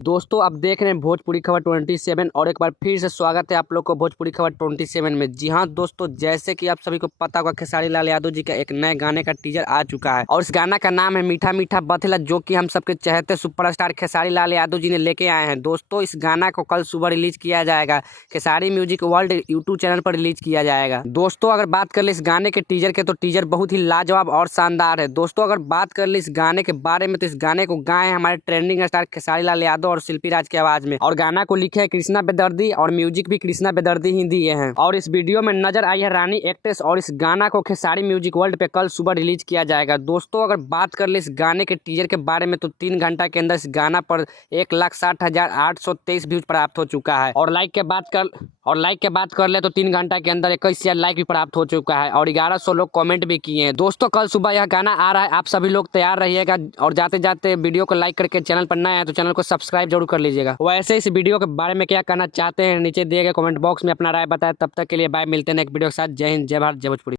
दोस्तों आप देख रहे हैं भोजपुरी खबर 27 और एक बार फिर से स्वागत है आप लोग को भोजपुरी खबर 27 में। जी हाँ दोस्तों, जैसे कि आप सभी को पता होगा खेसारी लाल यादव जी का एक नए गाने का टीजर आ चुका है और इस गाना का नाम है मीठा मीठा बथेला, जो कि हम सबके चहेते सुपरस्टार खेसारी लाल यादव जी ने लेके आए हैं। दोस्तों इस गाना को कल सुबह रिलीज किया जाएगा, Khesari music world YouTube channel पर रिलीज किया जाएगा। दोस्तों अगर बात कर ले इस गाने के टीजर के, तो टीजर बहुत ही लाजवाब और शानदार है। दोस्तों अगर बात कर ले इस गाने के बारे में, तो इस गाने को गाए हैं हमारे ट्रेंडिंग स्टार खेसारी लाल यादव और शिल्पी राज की आवाज में, और गाना को लिखे है कृष्णा बेदर्दी और म्यूजिक भी कृष्णा बेदर्दी ही दिए हैं। और इस वीडियो में नजर आई है रानी एक्ट्रेस, और इस गाना को खेसारी म्यूजिक वर्ल्ड पे कल सुबह रिलीज किया जाएगा। दोस्तों अगर बात कर ले इस गाने के टीजर के बारे में, तो 3 घंटा के अंदर इस गाना पर 1,60,823 व्यूज प्राप्त हो चुका है। और लाइक के बात कर ले तो 3 घंटा के अंदर 21,000 लाइक भी प्राप्त हो चुका है और 1100 लोग कमेंट भी किए हैं। दोस्तों कल सुबह यह गाना आ रहा है, आप सभी लोग तैयार रहिएगा और जाते जाते वीडियो को लाइक करके चैनल पर नए हैं तो चैनल को सब्सक्राइब जरूर कर लीजिएगा। वैसे इस वीडियो के बारे में क्या कहना चाहते हैं नीचे दिए गए कमेंट बॉक्स में अपना राय बताएं। तब तक के लिए बाय, मिलते हैं एक वीडियो के साथ। जय हिंद, जय भारत, जय भोजपुरी।